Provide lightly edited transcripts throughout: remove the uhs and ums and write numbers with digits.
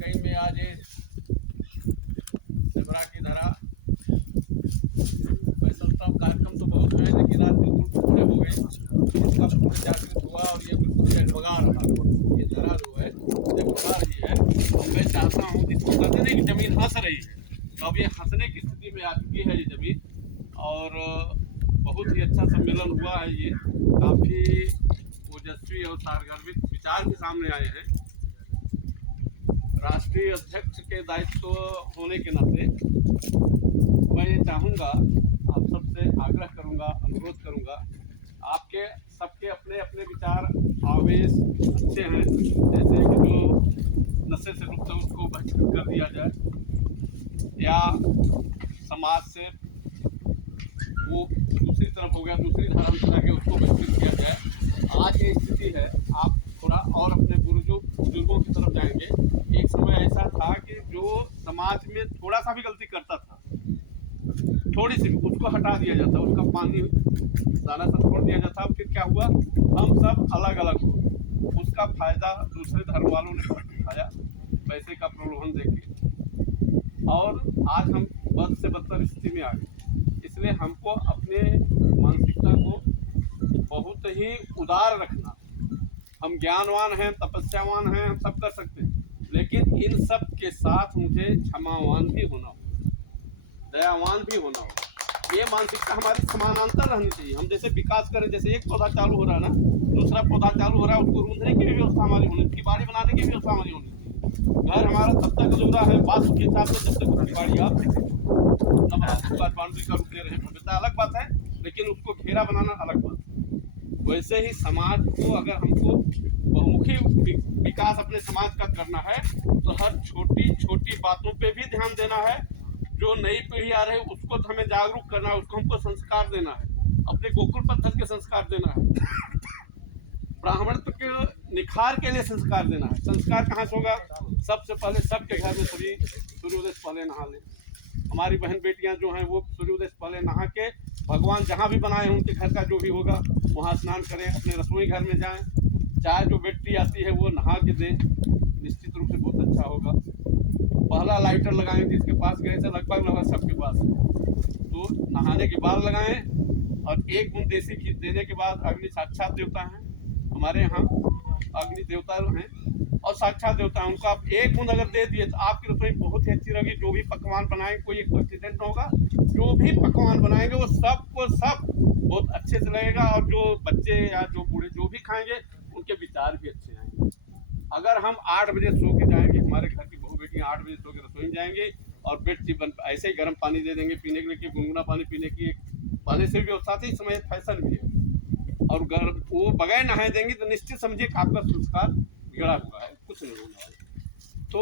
वाकई में आज ये शिवरा की धरा वैसे सब कार्यक्रम तो बहुत है, लेकिन आज बिल्कुल पूरे हो गए। इसका पूर्ण जागृत हुआ और ये बिल्कुल जगमगा रहा। ये धरा जो है जगमगा रही है। तो मैं चाहता हूँ जिसको कहते हैं कि जमीन हंस रही है, तो अब ये हंसने की स्थिति में आ चुकी है ये जमीन। और बहुत ही अच्छा सम्मेलन हुआ है। ये काफ़ी ओजस्वी और सारगर्भित विचार के सामने आए हैं। राष्ट्रीय अध्यक्ष के दायित्व होने के नाते मैं ये चाहूँगा, आप सबसे आग्रह करूँगा, अनुरोध करूँगा, आपके सबके अपने अपने विचार आवेश अच्छे हैं। जैसे कि जो नशे से रुकता है उसको बहिष्कृत कर दिया जाए, या समाज से वो दूसरी तरफ हो गया, दूसरी धारा में चला गया, उसको बहिष्कृत किया जाए। आज ये स्थिति है। आप थोड़ा और अपने बुजुर्गों की तरफ जाएंगे। एक समय ऐसा था कि जो समाज में थोड़ा सा भी गलती करता था, थोड़ी सी, उसको हटा दिया जाता, उसका पानी दाना सा छोड़ दिया जाता। फिर क्या हुआ, हम सब अलग अलग हो, उसका फायदा दूसरे धर्म वालों ने उठाया पैसे का प्रलोभन देके, और आज हम बद से बदतर स्थिति में आ गए। इसलिए हमको अपने मानसिकता को बहुत ही उदार रखना। हम ज्ञानवान हैं, तपस्यावान हैं, हम सब कर सकते हैं, लेकिन इन सब के साथ मुझे क्षमावान भी होना होगा, दयावान भी होना होगा। ये मानसिकता हमारी समानांतर रहनी चाहिए। हम जैसे विकास करें, जैसे एक पौधा चालू हो रहा है ना, दूसरा पौधा चालू हो रहा है, उसको रूंधने की भी व्यवस्था हमारी होनी चाहिए, बाड़ी बनाने की भी व्यवस्था हमारी होनी चाहिए। घर हमारा तब तक अधूरा है वास्तु के हिसाब से जब तक बाड़ी आप बाउंड्री का रूप ले रहे हैं, भव्यता अलग बात है, लेकिन उसको घेरा बनाना अलग बात है। वैसे ही समाज को अगर हमको बहुमुखी विकास अपने समाज का करना है, तो हर छोटी छोटी बातों पे भी ध्यान देना है। जो नई पीढ़ी आ रही है उसको तो हमें जागरूक करना है, उसको हमको संस्कार देना है, अपने गोकुल पद्धति के संस्कार देना है, ब्राह्मणत्व के निखार के लिए संस्कार देना है। संस्कार कहाँ से होगा? सबसे पहले सबके घर में सभी सूर्योदय से पहले नहा लें। हमारी बहन बेटियां जो हैं वो सूर्योदय से पहले नहा के भगवान जहाँ भी बनाए हैं उनके घर का जो भी होगा वहाँ स्नान करें, अपने रसोई घर में जाएं, चाय जो बेटी आती है वो नहा के दें, निश्चित रूप से बहुत अच्छा होगा। पहला लाइटर लगाएं, जिसके पास गए से लगभग सबके पास है, तो नहाने के बाद लगाएं। और एक बूंद देसी घी देने के बाद, अग्नि साक्षात देवता हैं हमारे यहाँ, अग्नि देवता हैं और साक्षात देवता हैं, उनको आप एक बूंद अगर दे दिए तो आपकी रसोई बहुत ही अच्छी रहेगी। जो भी पकवान बनाएंगे कोई एक्सीडेंट न होगा, जो भी पकवान बनाएंगे वो सब को सब बहुत अच्छे से लगेगा, और जो बच्चे या जो बूढ़े जो भी खाएंगे उनके विचार भी अच्छे आएंगे। अगर हम 8 बजे सो के जाएंगे, हमारे घर की बहू बेटियाँ 8 बजे सो के रसोई में जाएंगे और बेड टी बन ऐसे ही गर्म पानी दे देंगे पीने के लिए, गुनगुना पानी पीने की पहले से भी व्यवस्था थी, इस समय फैशन भी है, और वो बगैर नहाए देंगे तो निश्चित समझिए कि आपका संस्कार बिगड़ा हुआ है, कुछ नहीं होना है। तो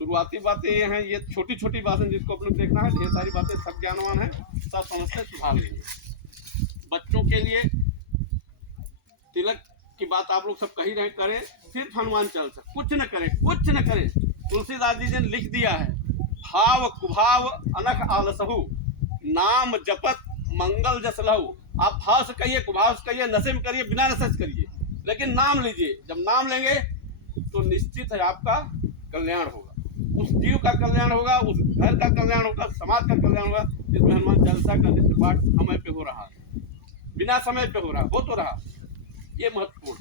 शुरुआती बातें ये हैं, ये छोटी छोटी बातें जिसको अपने देखना है। ढेर सारी बातें सब ज्ञानवान हैं, सब समझते सुधार लेंगे। बच्चों के लिए तिलक की बात आप लोग सब कही रहे, करें सिर्फ हनुमान चालीसा, कुछ न करें, कुछ न करें। तुलसीदास जी ने लिख दिया है, भाव कुभाव अनख आलसहु, नाम जपत मंगल जस लहु। आप भाव से कहिए, कुभाव से कहिए, नशे में करिए, बिना नशे से करिए, लेकिन नाम लीजिए। जब नाम लेंगे तो निश्चित है आपका कल्याण होगा, उस जीव का कल्याण होगा, उस घर का कल्याण होगा, समाज का कल्याण होगा, जिसमें हनुमान चालीसा का नित्य पाठ समय पे हो रहा है, बिना समय पे हो रहा, हो तो रहा। ये महत्वपूर्ण,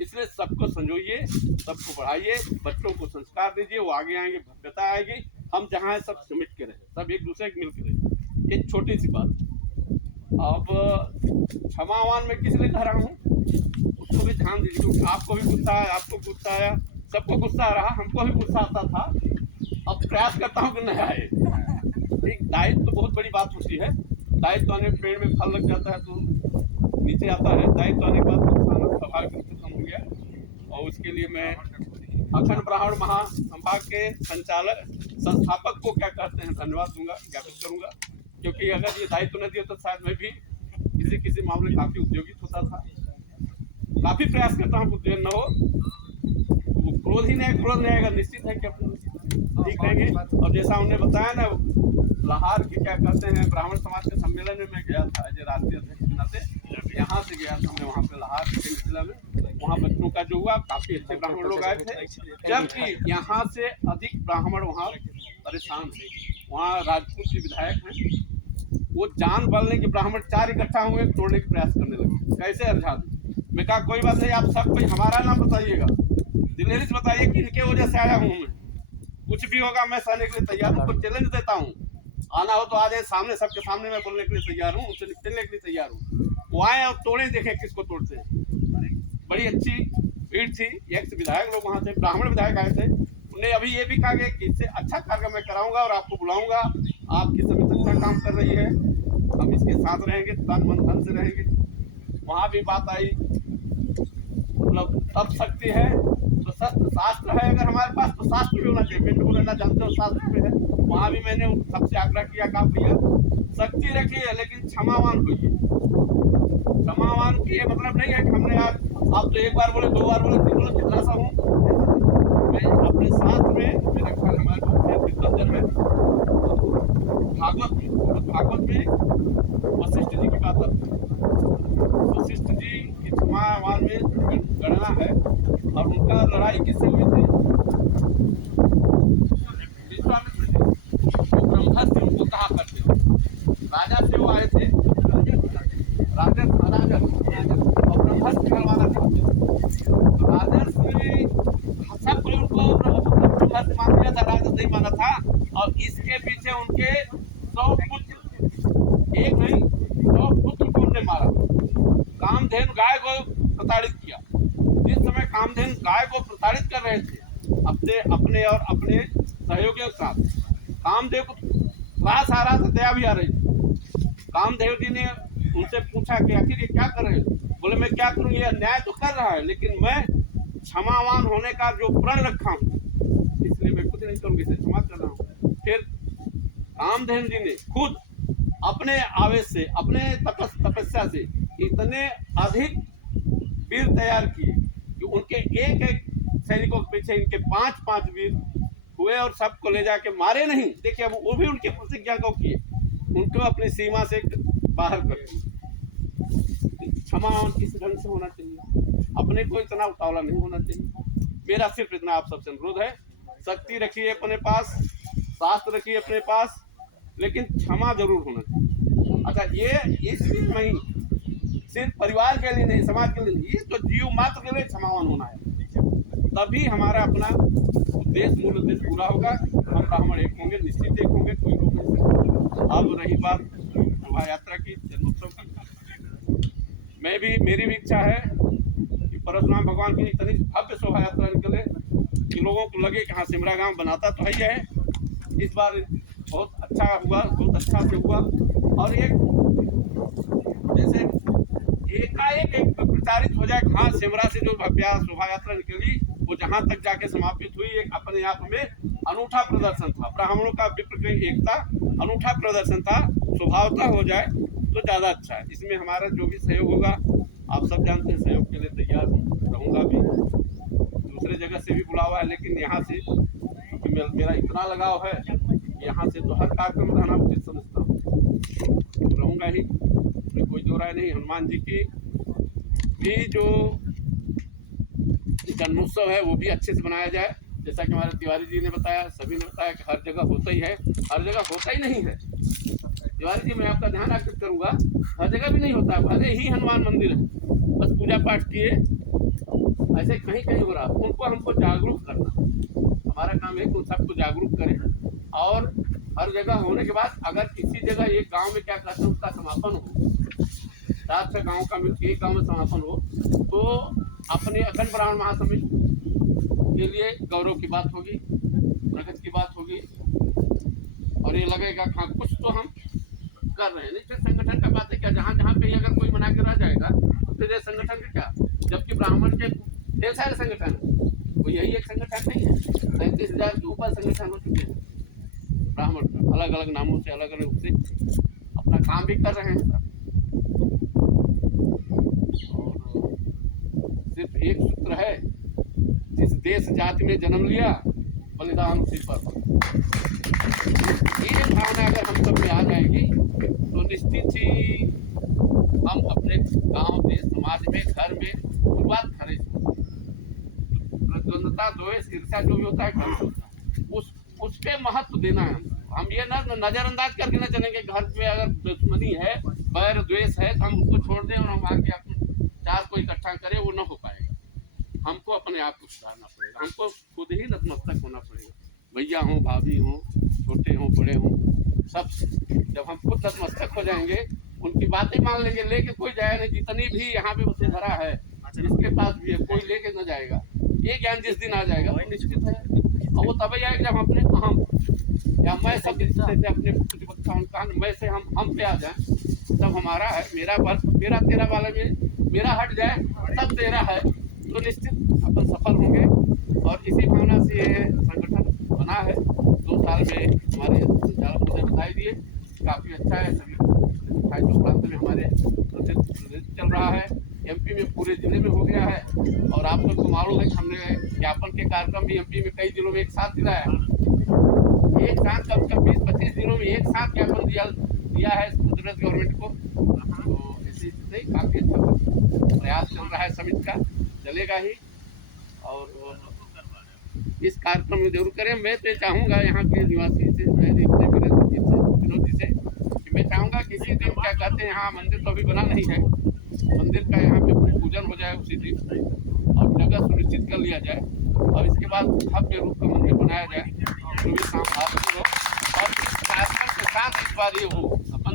इसलिए सबको संजोइए, सबको बढ़ाइए, बच्चों को संस्कार दीजिए, वो आगे आएंगे, भव्यता आएगी। हम जहाँ है सब समेट के रहे, सब एक दूसरे के मिल के रहे। एक छोटी सी बात, अब क्षमावान में किस लिए कह रहा हूँ उसको भी ध्यान दीजिए, क्योंकि आपको भी गुस्सा आया, आपको गुस्सा आया, सबको गुस्सा आ रहा, हमको भी गुस्सा आता था। अब प्रयास करता हूँ कि नहीं आए। एक दायित्व तो बहुत बड़ी बात होती है, दायित्व आने पेड़ में फल लग जाता है तो नीचे आता है, दायित्व आने के बाद नुकसान स्वाभाविक रूप से कम हो गया। और उसके लिए मैं अखंड ब्राह्मण महासंभाग के संचालक संस्थापक को क्या कहते हैं धन्यवाद दूंगा, ज्ञापित करूंगा, क्योंकि अगर ये दायित्व न दिया तो शायद मैं भी किसी मामले काफी उद्योगित होता था। काफी प्रयास करता हूँ उद्योग न हो, क्रोध ही नहीं, क्रोध नहीं आएगा, निश्चित है कि अपने ठीक रहेंगे। और जैसा उन्होंने बताया ना, लाहार की क्या कहते हैं, ब्राह्मण समाज के सम्मेलन में मैं गया था एज राष्ट्रीय अध्यक्ष के नाते। यहाँ से गया था मैं वहाँ पे लाहौर जिला में, वहाँ बच्चों का जो हुआ काफी अच्छे ब्राह्मण लोग आए थे, जबकि यहाँ से अधिक ब्राह्मण वहाँ परेशान थे। वहाँ राजपूत जी विधायक हैं, वो जान बलने के ब्राह्मण 4 इकट्ठा हुए, तोड़ने का प्रयास करने लगे। कैसे अर्झा दूं? मैं कहा कोई बात नहीं, आप सब कोई हमारा नाम बताइएगा, दिल्ली से बताइए कि इनके वजह से आया हूँ मैं, कुछ भी होगा मैं सहने के लिए तैयार हूँ, तो चैलेंज देता हूँ, आना हो तो आ जाए सामने, सबके सामने मैं बोलने के लिए तैयार हूँ, उनसे निपटने के लिए तैयार हूँ। वो आए और तोड़े, देखे किसको तोड़ते हैं। बड़ी अच्छी भीड़ थी, एक्स विधायक लोग वहाँ थे, ब्राह्मण विधायक आए थे। उन्हें अभी ये भी कहा गया कि इससे अच्छा कार्य मैं कराऊंगा और आपको बुलाऊंगा, आपकी समिति अच्छा काम कर रही है, हम इसके साथ रहेंगे, तन मन धन से रहेंगे। वहाँ भी बात आई, मतलब तब शक्ति है तो शास्त्र है अगर हमारे पास, तो शास्त्र भी होना चाहिए। पिंड को लेना जानते हो, शास्त्र में है। वहाँ भी मैंने सबसे आग्रह किया, कहा भैया शक्ति रखिए लेकिन क्षमावान होइए। क्षमावान की ये मतलब नहीं है कि हमने आज आप तो एक बार बोले, 2 बार बोले, 3 बोले, कितना सा हूँ। मैं अपने साथ में, मेरा ख्याल हमारे कीर्तन में भागवत में वशिष्ठ जी की बात आती है। वशिष्ठ जी की क्षमावान में गणना है, और उनका लड़ाई किससे हुई थी? विश्वामित्र जी, वो ब्रह्मस्त्र उनको कहा करते थे। राजा से वो आए थे, राजर्ष और ब्रह्मस्त्र निकलवाना चाहते थे। राजर्ष ने सब कोई उनको ब्रह्मस्त्र मान लिया था, राजर्ष नहीं माना था, और इसके पीछे उनके 100 पुत्र, एक नहीं 100 पुत्र को उन्होंने मारा। कामधेनु गाय को प्रताड़ित किया। जिस समय कामधेनु गाय को प्रताड़ित कर रहे थे अपने और अपने सहयोगियों के साथ, कामदेव को त्रास आ रहा था, दया भी आ रही थी। कामदेव जी ने उनसे पूछा कि आखिर ये क्या कर रहे हो? बोले मैं क्या करूं, ये अन्याय तो कर रहा है, लेकिन मैं क्षमावान होने का जो प्रण रखा हूं, इसलिए मैं कुछ नहीं करूंगी, इसे क्षमा कर रहा हूं। फिर कामधेनु जी ने खुद अपने आवेश से, अपने तपस्या से इतने अधिक वीर तैयार किए कि उनके एक एक सैनिकों के पीछे इनके 5-5 वीर हुए, और सबको ले जाके मारे नहीं। देखिए अब वो भी उनकी प्रतिज्ञा को किए, उनको अपनी सीमा से बाहर कर दिया। क्षमा किस ढंग से होना चाहिए, अपने को इतना उतावला नहीं होना चाहिए। मेरा सिर्फ इतना आप सबसे अनुरोध है, शक्ति रखिए अपने पास, शास्त्र रखिए अपने पास, लेकिन क्षमा जरूर होना चाहिए। अच्छा, ये इसलिए नहीं, सिर्फ परिवार के लिए नहीं, समाज के लिए नहीं, ये तो जीव मात्र के लिए क्षमावान होना है, तभी हमारा अपना उद्देश्य, मूल उद्देश्य पूरा होगा। हम ब्राह्मण एक होंगे, निश्चित एक होंगे, कोई रोक नहीं सकता। अब रही बात शोभा यात्रा की, जन्मोत्सव की, मेरी भी इच्छा है कि परशुराम भगवान की इतनी भव्य शोभा यात्रा निकले कि लोगों को लगे कि हाँ सिमरा गांव बनाता तो है। इस बार बहुत अच्छा हुआ, बहुत अच्छा से हुआ, और एक जैसे एकाएक एक प्रचारित हो जाए, हाँ सिमरा से जो भव्य शोभा यात्रा निकली वो जहाँ तक जाके समापित हुई, एक अपने आप में अनूठा प्रदर्शन था। ब्राह्मणों का विप्र की एकता अनूठा प्रदर्शन था, स्वभावता हो जाए तो ज़्यादा अच्छा है। इसमें हमारा जो भी सहयोग होगा, आप सब जानते हैं, सहयोग के लिए तैयार रहूँगा भी। दूसरे जगह से भी बुलावा है, लेकिन यहाँ से मेरा इतना लगाव है, यहाँ से तो हर कार्यक्रम रहना उचित समझता हूँ, रहूँगा ही, कोई दो राय नहीं। हनुमान जी की भी जो जन्मोत्सव है वो भी अच्छे से मनाया जाए, जैसा कि हमारे तिवारी जी ने बताया, सभी ने बताया कि हर जगह होता ही है, हर जगह होता ही नहीं है। तिवारी जी, मैं आपका ध्यान आकृत करूंगा, हर जगह भी नहीं होता, भले ही हनुमान मंदिर है, बस पूजा पाठ किए, ऐसे कहीं कहीं हो रहा, उनको हमको जागरूक करना, हमारा काम है कि उन सबको जागरूक करें। और हर जगह होने के बाद अगर किसी जगह एक गांव में क्या कहते हैं उसका समापन हो, 7-6 गाँव का मिलकर एक गाँव में समापन हो, तो अपने अखंड ब्राह्मण महासमिति के लिए गौरव की बात होगी, प्रगति की बात होगी, और ये लगेगा हाँ कुछ तो हम कर रहे हैं। नहीं फिर संगठन का बात है क्या, जहाँ जहाँ पे अगर कोई मना के रह जाएगा तो फिर संगठन का क्या, जबकि ब्राह्मण के ढेर सारे संगठन है, वो यही एक संगठन नहीं है, 37,000 के ऊपर संगठन हो चुके हैं ब्राह्मण का, अलग अलग नामों से, अलग अलग रूप से अपना काम भी कर रहे हैं सब। और सिर्फ एक सूत्र है, जिस देश जाति में जन्म लिया बलिदान उसी पर। ये भावना अगर हम सब में आ जाएगी तो निश्चित ही हम अपने गांव में, समाज में, घर में शुरुआत करें। द्वंद्वता, द्वेष, ईर्ष्या जो भी होता है घर से होता है, उस पे महत्व देना है। हम ये ना नजरअंदाज करके ना चलेंगे। घर पे अगर दुश्मनी है, बैर द्वेष है, तो हम उसको छोड़ दें और हम आके अपने चार को इकट्ठा करें, वो ना हो पाएगा। हमको अपने आप को सुधारना पड़ेगा, हमको खुद ही नतमस्तक होना पड़ेगा। भैया हो, भाभी हो, छोटे हो, बड़े हो, सब जब हम खुद नतमस्तक हो जाएंगे, उनकी बातें मान लेंगे, लेके कोई जाए नहीं। जितनी भी यहाँ पे वसुंधरा है, जिसके पास भी है, कोई लेके न जाएगा। ये ज्ञान जिस दिन आ जाएगा वो निश्चित है, और वो तभी आएगा जब अपने अहम या मैं सब से अपने मैं से हम पे आ जाए। तब हमारा है, मेरा बस, मेरा तेरा वाला में मेरा हट जाए, सब तेरा है, तो निश्चित अपन सफल होंगे। और इसी भावना से ये संगठन बना है। 2 साल में हमारे संचालक मुझे बताई दिए, काफ़ी अच्छा है। सभी 28 प्रांत में हमारे प्रोजेक्ट चल रहा है। एमपी में पूरे जिले में हो गया है। और आप सबको मालूम है कि हमने ज्ञापन के कार्यक्रम भी एमपी में कई जिलों में एक साथ दिलाया है। एक साथ कम से कम 20-25 जिलों में एक साथ ज्ञापन दिया है उत्तर प्रदेश गवर्नमेंट को। तो इसी से काफ़ी अच्छा प्रयास चल रहा है, समिति का चलेगा ही। और इस कार्यक्रम में जरूर करें। मैं तो चाहूँगा यहाँ के निवासी से, विनोद जी से, कि मैं चाहूँगा किसी दिन क्या कहते हैं, यहाँ मंदिर तो अभी बना नहीं है, मंदिर का यहाँ पे पूजन हो जाए उसी दिन, और जगह सुनिश्चित कर लिया जाए, और इसके बाद भव्य रूप का मंदिर बनाया जाए, जो भी काम हासिल हो। और इस कार्यक्रम के साथ इस बार ये हो, अपन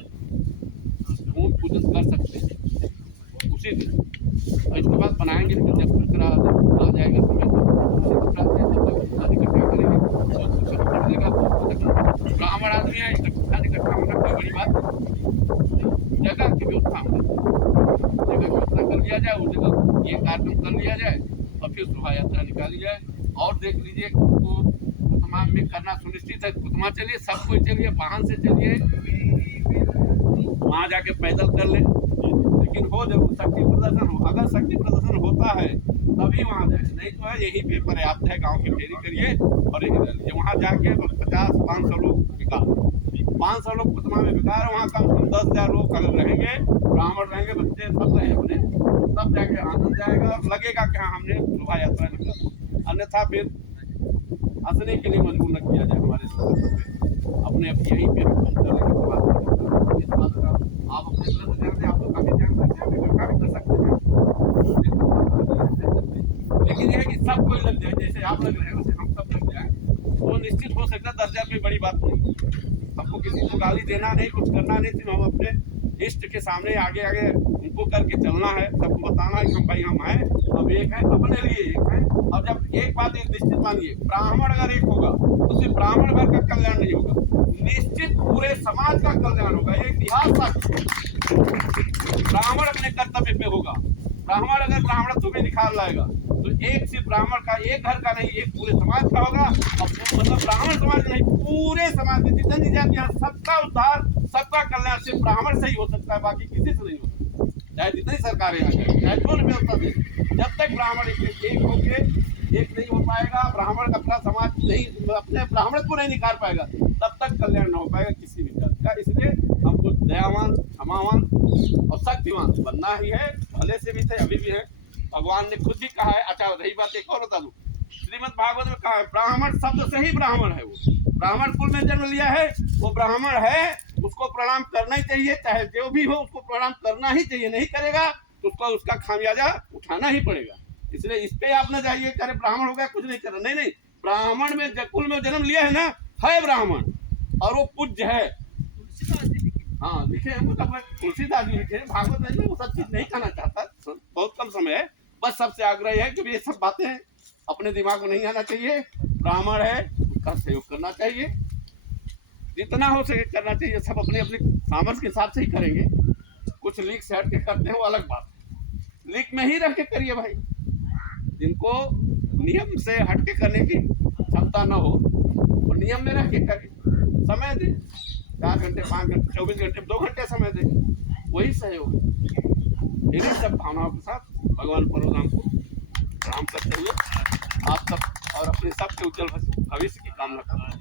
भूमि पूजन कर सकते हैं उसी दिन, और इसके बाद बनाएंगे। फिर जब दूसरा आ जाएगा समय ब्राह्मण आदमी है, इकट्ठा होना कोई बड़ी बात। जगह की व्यवस्था कर लिया जाए, उस जगह ये कार्यक्रम कर लिया जाए, और फिर शोभा यात्रा निकाली जाए। और देख लीजिए, कुतमा में करना सुनिश्चित है। कुतमा चलिए, सब कोई चलिए, वाहन से चलिए, वहाँ जाके पैदल कर ले, लेकिन हो जरूर शक्ति प्रदर्शन हो। अगर शक्ति प्रदर्शन होता है तभी वहाँ जाए, नहीं तो है यही पे पर्याप्त है। गांव की फेरी करिए और यही रह लीजिए। वहाँ जाके 50-500 लोग बेकार, 500 लोग कुतमा में बेकार है। वहाँ कम से कम 10,000 लोग अगर रहेंगे, ब्राह्मण रहेंगे, बच्चे सब रहे अपने, तब जाके आनंद जाएगा और लगेगा कि हाँ हमने शोभा यात्रा निकाला। अन्यथा फिर हंसने के लिए मजबूर न किया जाए हमारे संगठन में। अपने यहीं पे हम करने की बात आप अपने तरफ से जानते हैं, आप तो काफी ध्यान रखते हैं, इकट्ठा भी कर सकते हैं। लेकिन यह है कि सब कोई लग जाए, जैसे आप लग रहे हैं वैसे हम सब लग जाए, तो निश्चित हो सकता है 10,000 कोई बड़ी बात नहीं। हमको किसी को गाली देना नहीं, कुछ करना नहीं, सिर्फ हम अपने इष्ट के सामने आगे आगे उनको करके चलना है, सबको बताना है कि हम भाई हम हैं, हम एक हैं, अपने लिए एक हैं। और जब एक बात निश्चित मानिए, ब्राह्मण अगर एक होगा तो सिर्फ ब्राह्मण भर का कल्याण नहीं होगा, निश्चित पूरे समाज का कल्याण होगा। ये इतिहास साक्षी। ब्राह्मण अपने कर्तव्य पे होगा। ब्राह्मण अगर ब्राह्मणत्व में निखार लाएगा तो एक सिर्फ ब्राह्मण का, एक घर का नहीं, एक पूरे समाज का होगा। और मतलब ब्राह्मण समाज नहीं, पूरे समाज में जितनी जातियां, सबका उद्धार, सबका कल्याण सिर्फ ब्राह्मण से ही हो सकता है, बाकी किसी से नहीं हो सकता। चाहे जितनी सरकारें आ जाए, चाहे जो व्यवस्था दे, जब तक ब्राह्मण एक होके एक नहीं हो पाएगा, ब्राह्मण अपना समाज नहीं, अपने ब्राह्मण को नहीं निखार पाएगा, तब तक कल्याण न हो पाएगा किसी भी जाति का। इसलिए हमको दयावान, क्षमावान और शक्तिवान बनना ही है। पहले से भी थे, अभी भी है। भगवान ने खुद ही कहा है। अच्छा, रही बात एक और बता दूं, श्रीमद् भागवत में कहा है, ब्राह्मण शब्द से ही ब्राह्मण है। वो ब्राह्मण कुल में जन्म लिया है, वो ब्राह्मण है, उसको प्रणाम करना ही चाहिए, चाहे जो भी हो उसको प्रणाम करना ही चाहिए। नहीं करेगा तो उसको उसका खामियाजा उठाना ही पड़ेगा। इसलिए इस पे आप ना जाइए करे ब्राह्मण हो गया कुछ नहीं करना, नहीं नहीं, ब्राह्मण में कुल में जन्म लिया है ना, है ब्राह्मण, और वो पूज्य है। हाँ लिखे हैं, मतलब तुलसीदास जी लिखे, भागवत में वो सब चीज नहीं कहना चाहता, बहुत कम समय है। बस सबसे आग्रह है कि ये सब बातें अपने दिमाग में नहीं आना चाहिए। ब्राह्मण है, उसका सहयोग करना चाहिए, जितना हो सके करना चाहिए। सब अपने अपने सामर्थ्य के हिसाब से ही करेंगे। कुछ लीक से हट के करते हैं वो अलग बात है, लीक में ही रह के करिए भाई। जिनको नियम से हट के करने की क्षमता न हो, वो नियम में रह के करें। समय दे, 4 घंटे, 5 घंटे, 24 घंटे, 2 घंटे समय दे, वही सहयोग। इन्हीं सब भावनाओं के साथ भगवान परशुराम को प्रणाम करते हुए आप सब और अपने सबके उज्जवल भविष्य की कामना करते हैं।